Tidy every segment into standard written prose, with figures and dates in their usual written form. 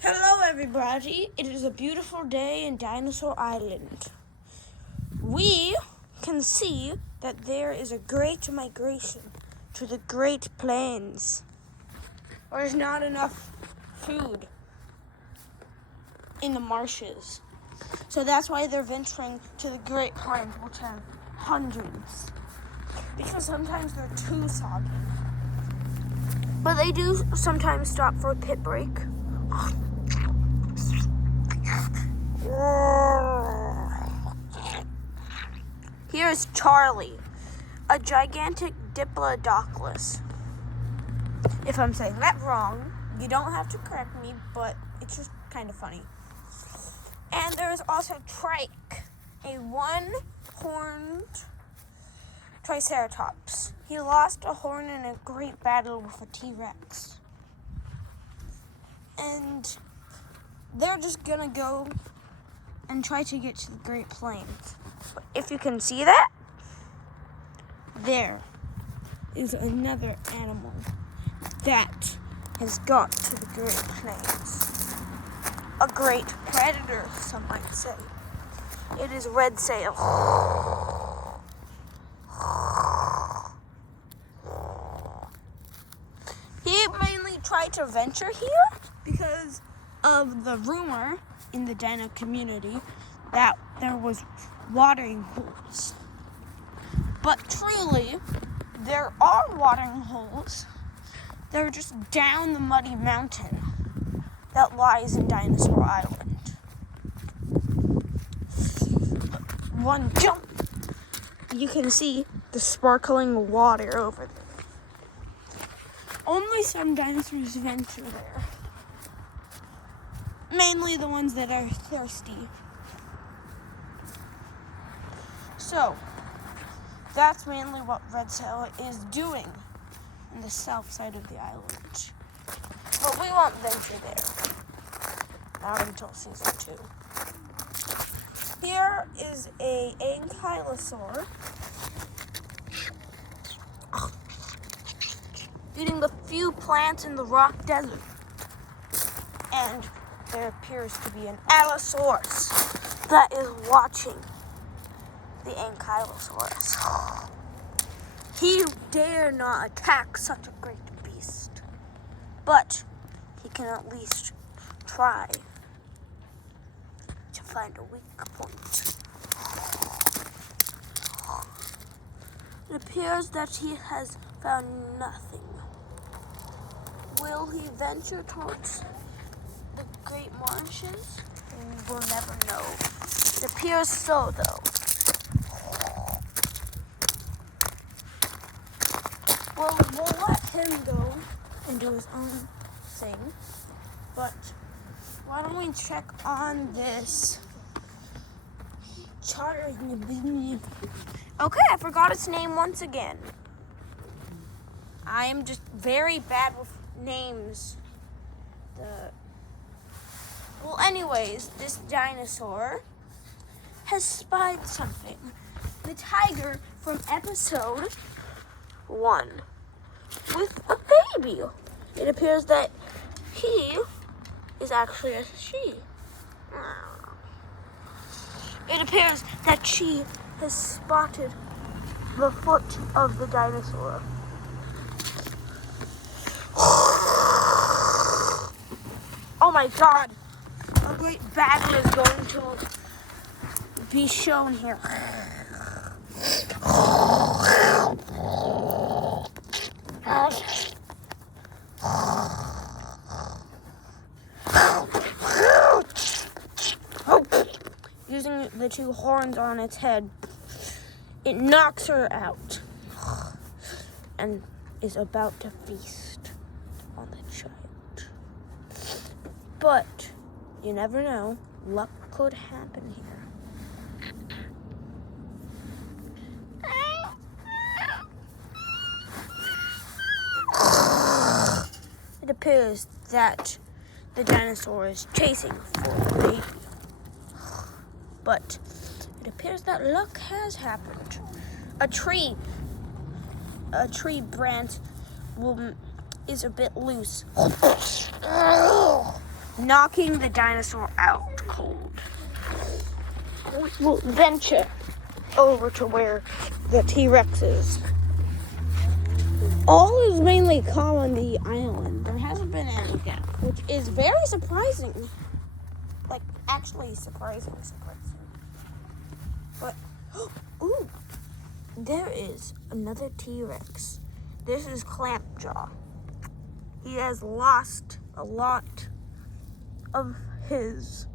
Hello everybody, it is a beautiful day in Dinosaur Island. We can see that there is a great migration to the Great Plains. There's not enough food in the marshes. So that's why they're venturing to the Great Plains, which have hundreds. Because sometimes they're too soggy. But they do sometimes stop for a pit break. Here's Charlie, a gigantic diplodocus. If I'm saying that wrong, you don't have to correct me, but it's just kind of funny. And there's also Trike, a one-horned triceratops. He lost a horn in a great battle with a T-Rex. And they're just gonna go and try to get to the Great Plains. But if you can see that, there is another animal that has got to the Great Plains. A great predator, some might say. It is red sail. He mainly tried to venture here because of the rumor in the dino community that there was watering holes. But truly, there are watering holes. They're just down the muddy mountain that lies in Dinosaur Island. One jump, you can see the sparkling water over there. Only some dinosaurs venture there. Mainly the ones that are thirsty. So, that's mainly what red sail is doing in the south side of the island. But we won't venture there. Not until season 2. Here is a ankylosaur eating the few plants in the rock desert. And there appears to be an allosaurus that is watching the ankylosaurus. He dare not attack such a great beast, but he can at least try to find a weak point. It appears that he has found nothing. Will he venture towards the Great Marshes? We'll never know. It appears so, though. Well, we'll let him go and do his own thing. But why don't we check on this chart? Okay, I forgot its name once again. I am just very bad with names. Well, anyways, this dinosaur has spied something. The tiger from episode 1 with a baby. It appears that he is actually a she. It appears that she has spotted the foot of the dinosaur. Oh my god! A great battle is going to be shown here. Using the two horns on its head, it knocks her out and is about to feast on the child. But you never know, luck could happen here. It appears that the dinosaur is chasing for the baby. But it appears that luck has happened. A tree branch is a bit loose. knocking the dinosaur out cold. We'll venture over to where the T-Rex is. All is mainly calm on the island. There hasn't been any death, which is very surprising. Like, actually surprising. But, ooh, there is another T-Rex. This is Clampjaw. He has lost a lot of his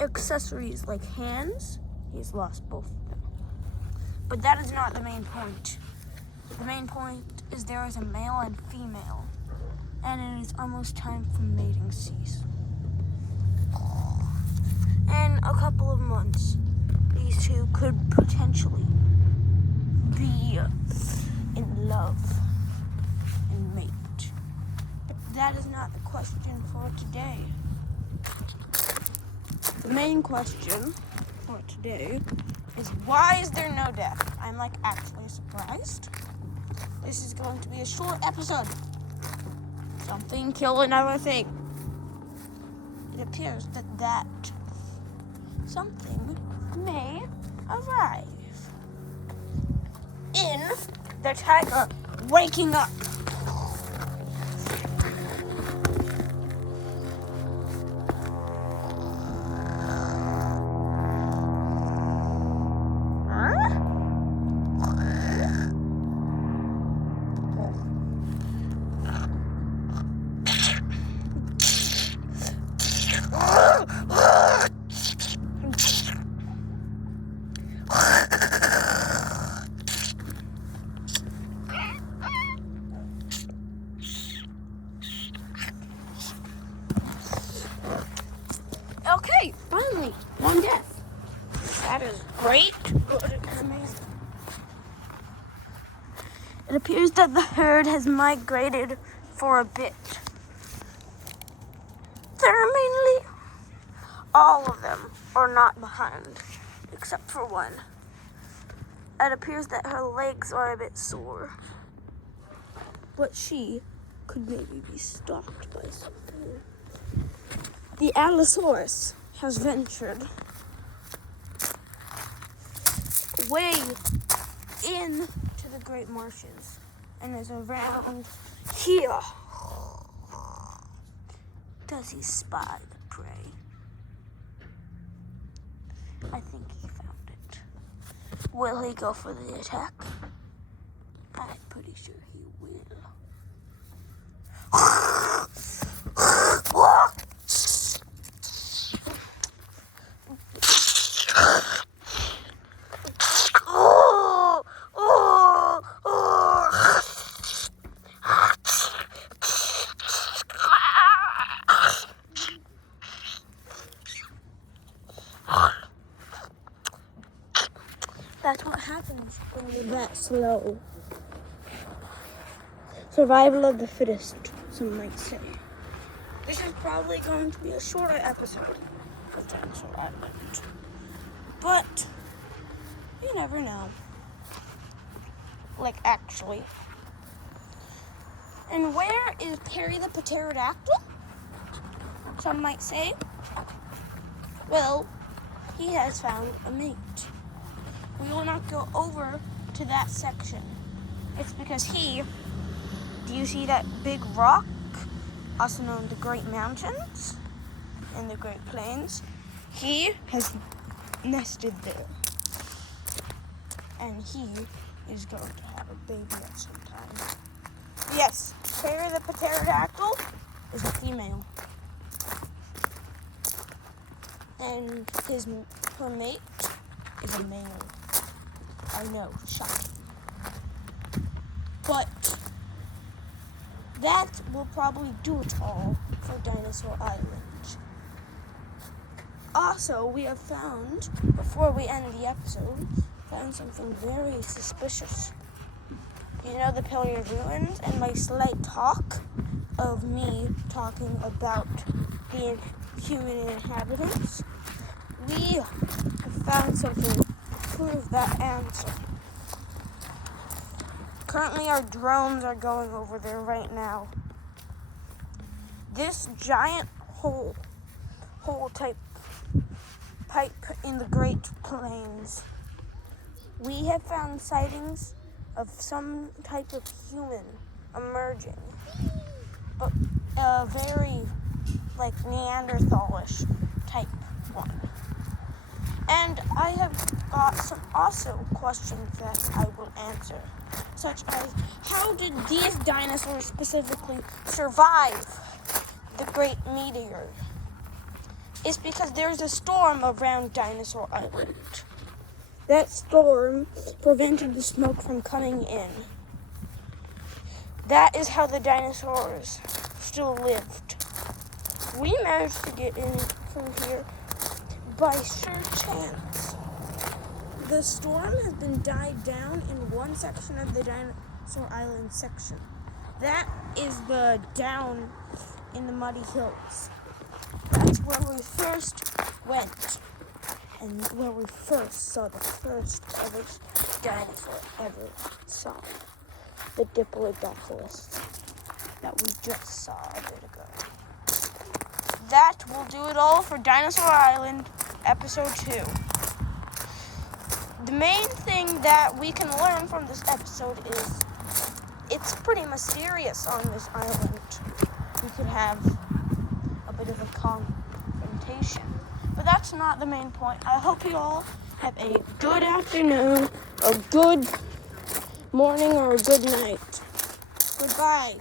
accessories, like hands. He's lost both of them. But that is not the main point. The main point is there is a male and female, and it is almost time for mating season. In a couple of months, these two could potentially be in love and mate. But that is not the question for today. The main question for today is, why is there no death? I'm like actually surprised. This is going to be a short episode. Something kill another thing. It appears that something may arrive in the tiger waking up. Okay, finally, one death. That is great. Good and amazing. It appears that the herd has migrated for a bit. There are mainly all of them are not behind, except for one. It appears that her legs are a bit sore, but she could maybe be stalked by something. The Allosaurus has ventured way into the Great Marshes and is around here. Does he spy the prey? I think he found it. Will he go for the attack? I'm pretty sure he will. That's what happens when you're that slow. Survival of the fittest, some might say. This is probably going to be a shorter episode of Dinosaur Island. But you never know. Like, actually. And where is Perry the pterodactyl? Some might say. Well, he has found a mate. We will not go over to that section. It's because do you see that big rock, also known as the Great Mountains and the Great Plains? He has nested there. And he is going to have a baby at some time. Yes, Perry the pterodactyl is a female. And her mate is a male. I know, shocking. But that will probably do it all for Dinosaur Island. Also, we have found, before we end the episode, something very suspicious. You know the Pillar of Ruins and my slight talk of me talking about the human inhabitants? We have found something to prove that answer. Currently, our drones are going over there right now. This giant hole type pipe in the Great Plains. We have found sightings of some type of human emerging, but a very like Neanderthalish type one. And I have got some also questions that I will answer, such as how did these dinosaurs specifically survive the Great Meteor? It's because there's a storm around Dinosaur Island. That storm prevented the smoke from coming in. That is how the dinosaurs still lived. We managed to get in from here by sheer chance. The storm has been died down in one section of the Dinosaur Island section. That is the down in the muddy hills. That's where we first went and where we first saw the first ever dinosaur ever saw. The Diplodocus that we just saw a bit ago. That will do it all for Dinosaur Island episode 2. The main thing that we can learn from this episode is it's pretty mysterious on this island. We could have a bit of a confrontation. But that's not the main point. I hope you all have a good afternoon, a good morning, or a good night. Goodbye.